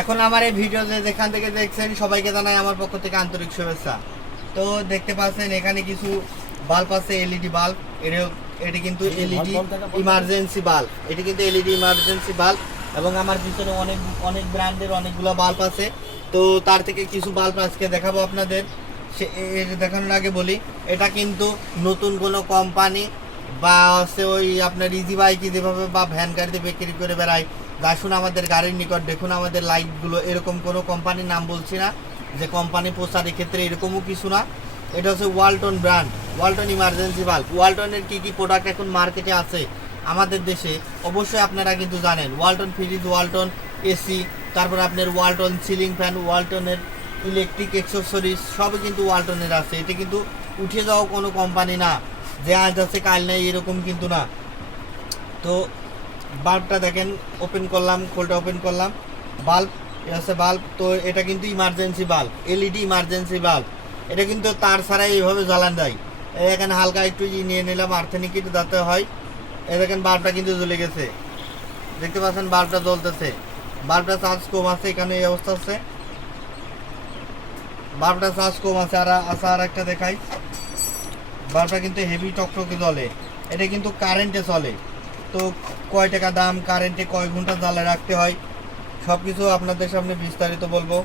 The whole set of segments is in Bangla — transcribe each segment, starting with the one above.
এখন আমার এই ভিডিও যেখান থেকে দেখছেন সবাইকে জানাই আমার পক্ষ থেকে আন্তরিক শুভেচ্ছা। তো দেখতে পাচ্ছেন এখানে কিছু বাল্ব আছে এলইডি বাল্ব এটা এটি কিন্তু এলইডি। ইমার্জেন্সি বাল্ব এটি কিন্তু এলইডি ইমার্জেন্সি বাল্ব এবং আমার পিছনে অনেক অনেক ব্র্যান্ডের অনেকগুলো বাল্ব আছে। তো তার থেকে কিছু বাল্ব আজকে দেখাবো আপনাদের। সে দেখানোর আগে বলি এটা কিন্তু নতুন কোনো কোম্পানি বা হচ্ছে ওই আপনার ইজি বাইক যেভাবে বা ভ্যান গাড়িতে বিক্রি করে বেড়ায় আসুন আমাদের গাড়ির নিকট, দেখুন আমাদের লাইটগুলো এরকম কোনো কোম্পানির নাম বলছি না, যে কোম্পানি প্রচারের ক্ষেত্রে এরকমও কিছু না। এটা হচ্ছে Walton brand Walton emergency bulb ওয়ালটনের কী কী প্রোডাক্ট এখন মার্কেটে আছে আমাদের দেশে? অবশ্যই আপনারা কিন্তু জানেন ওয়ালটন ফ্রিজ ওয়ালটন এসি তারপর আপনার ওয়ালটন সিলিং ফ্যান ওয়ালটনের ইলেকট্রিক এক্সেসরিজ সবই কিন্তু ওয়ালটনের আছে। এটা কিন্তু উঠে যাওয়া কোনো কোম্পানি না, যে আজ আছে, কাল নেই, এরকম কিন্তু না। তো বাল্বটা দেখেন ওপেন করলাম খোলটা ওপেন করলাম। বাল্ব এটা হচ্ছে বাল্ব, তো এটা কিন্তু emergency bulb LED emergency bulb. এটা কিন্তু তার ছাড়াই এইভাবে জ্বালান যায় এখানে হালকা একটু ই নিয়ে নিলাম আর্থেনিকিট যাতে হয়। এ দেখেন, বাল্বটা কিন্তু জ্বলে গেছে। দেখতে পাচ্ছেন, বাল্বটা জ্বলতেছে। বাল্বটা চার্জ কম আছে, এখানে এই অবস্থা আছে বাল্বটা চার্জ কম আছে, আর আছে আর একটা দেখাই। বাল্বটা কিন্তু হেভি টকটকে জ্বলে। এটা কিন্তু কারেন্টে চলে। তো কয় টাকা দাম কারেন্টে কয় ঘণ্টা জ্বালা রাখতে হয় সব কিছু আপনাদের সামনে বিস্তারিত বলব।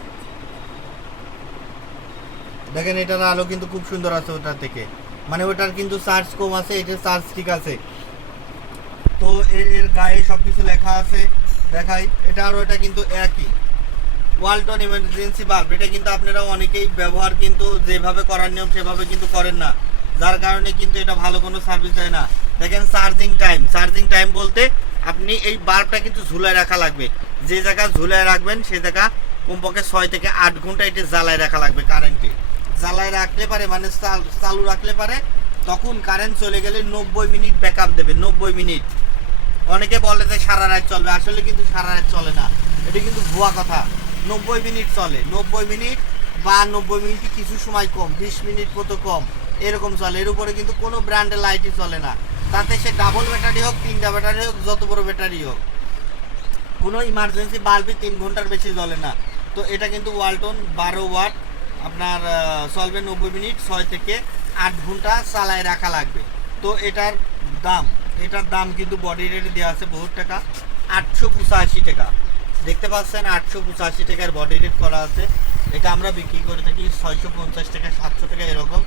দেখেন, এটার আলো কিন্তু খুব সুন্দর আছে ওটার থেকে। মানে ওটার কিন্তু চার্জ কম আছে, এটার চার্জ ঠিক আছে। তো এর গায়ে সব কিছু লেখা আছে, দেখাই। এটা আর ওটা কিন্তু একই। ওয়ালটন ইমার্জেন্সি বাল্ব এটা কিন্তু আপনারা অনেকেই ব্যবহার কিন্তু যেভাবে করার নিয়ম সেভাবে কিন্তু করেন না। যার কারণে কিন্তু এটা ভালো কোনো সার্ভিস দেয় না। দেখেন চার্জিং টাইম চার্জিং টাইম বলতে আপনি এই বাল্বটা কিন্তু ঝুলায় রাখা লাগবে। যে জায়গা ঝুলায় রাখবেন, সে জায়গা কমপক্ষে ছয় থেকে আট ঘণ্টা এটা জ্বালায় রাখা লাগবে কারেন্টে জ্বালায় রাখলে পারে মানে চালু রাখলে পারে, তখন কারেন্ট চলে গেলে নব্বই মিনিট ব্যাকআপ দেবে, নব্বই মিনিট। অনেকে বলে যে সারা রাত চলবে, আসলে কিন্তু সারা রাত চলে না। এটা কিন্তু ভুয়া কথা। নব্বই মিনিট চলে। নব্বই মিনিট বা নব্বই মিনিট কিছু সময় কম, বিশ মিনিট মতো কম। এরকম চলে। এর উপরে কিন্তু কোনো ব্র্যান্ডের লাইটই চলে না। তাতে সে ডাবল ব্যাটারি হোক, তিনটা ব্যাটারি হোক, যত বড় ব্যাটারি হোক। কোনো ইমার্জেন্সি বাল্বই তিন ঘণ্টার বেশি জ্বলে না। তো এটা কিন্তু ওয়ালটন বারো ওয়াট আপনার চলবে নব্বই মিনিট, ছয় থেকে আট ঘণ্টা চালায় রাখা লাগবে। তো এটার দাম এটার দাম কিন্তু বডি রেটে দেওয়া আছে বহুত টাকা, আটশো পঁচাশি টাকা। দেখতে পাচ্ছেন আটশো পঁচাশি টাকার বডি রেট করা আছে। এটা আমরা বিক্রি করে থাকি ছয়শো পঞ্চাশ টাকা সাতশো টাকা এরকম।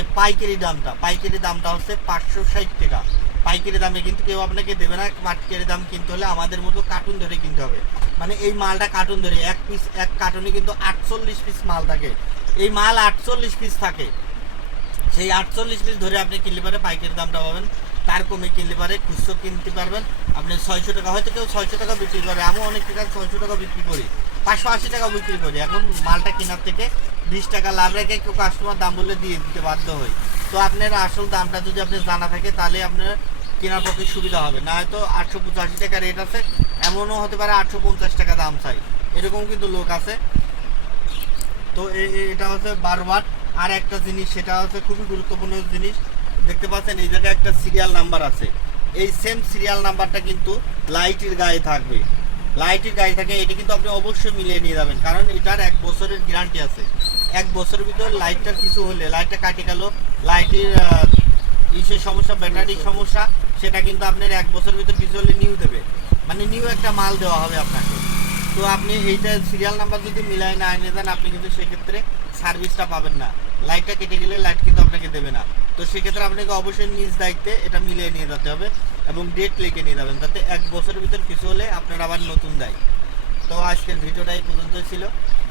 আর পাইকারি দামটা পাইকারি দামটা হচ্ছে পাঁচশো ষাট টাকা। পাইকারি দামে কিন্তু কেউ আপনাকে দেবে না পাইকারি দাম কিনতে হলে আমাদের মতো কার্টুন ধরে কিনতে হবে। মানে এই মালটা কার্টুন ধরে, এক পিস এক কার্টুনে কিন্তু আটচল্লিশ পিস মাল থাকে। এই মাল আটচল্লিশ পিস থাকে। সেই আটচল্লিশ পিস ধরে আপনি কিনলে পারে পাইকারি দামটা পাবেন। তার কমে কিনলে পারে, খুচরো কিনতে পারবেন। আপনি ছয়শো টাকা, হয়তো কেউ ছয়শো টাকা বিক্রি করে আমি অনেক টাকা ছয়শো টাকা বিক্রি করি। পাঁচশো আশি টাকা বিক্রি করি। এখন মালটা কেনার থেকে বিশ টাকা লাভ রেখে কেউ কাস্টমার দাম বলে দিয়ে দিতে বাধ্য হয় তো আপনার আসল দামটা যদি আপনি জানা থাকে, তাহলে আপনার কেনার পক্ষে সুবিধা হবে। না হয়তো আটশো পঁচাশি টাকা রেট আছে, এমনও হতে পারে আটশো পঞ্চাশ টাকা দাম চাই। এরকম কিন্তু লোক আছে। তো এটা হচ্ছে বারো ওয়াট আর একটা জিনিস, সেটা হচ্ছে খুবই গুরুত্বপূর্ণ জিনিস। দেখতে পাচ্ছেন, এই জায়গায় একটা সিরিয়াল নাম্বার আছে। এই সেম সিরিয়াল নাম্বারটা কিন্তু লাইটের গায়ে থাকবে। লাইটের গায়ে থাকে, এটা কিন্তু আপনি অবশ্যই মিলিয়ে নিয়ে যাবেন, কারণ এটার এক বছরের গ্যারান্টি আছে। এক বছরের ভিতর লাইটটার কিছু হলে, লাইটটা কাটে গেল, লাইটের ইসের সমস্যা ব্যাটারির সমস্যা, সেটা কিন্তু আপনার এক বছরের ভিতর কিছু হলে নিউ দেবে। মানে নিউ একটা মাল দেওয়া হবে আপনাকে। তো আপনি এইটা সিরিয়াল নাম্বার যদি মিলাই না এনে দেন, আপনি কিন্তু সেক্ষেত্রে সার্ভিসটা পাবেন না। লাইটটা কেটে গেলে লাইট কিন্তু আপনাকে দেবে না। তো সেক্ষেত্রে আপনাকে অবশ্যই নিজ দায়িত্বে এটা মিলিয়ে নিয়ে যেতে হবে এবং ডেট লিখে নিয়ে যাবেন তাতে এক বছরের ভিতর কিছু হলে আপনার আবার নতুন দায়ী। তো আজকের ভিডিওটাই পর্যন্ত ছিল।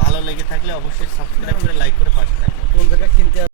ভালো লেগে থাকলে অবশ্যই সাবস্ক্রাইব করে লাইক করে পাশে থাকবেন।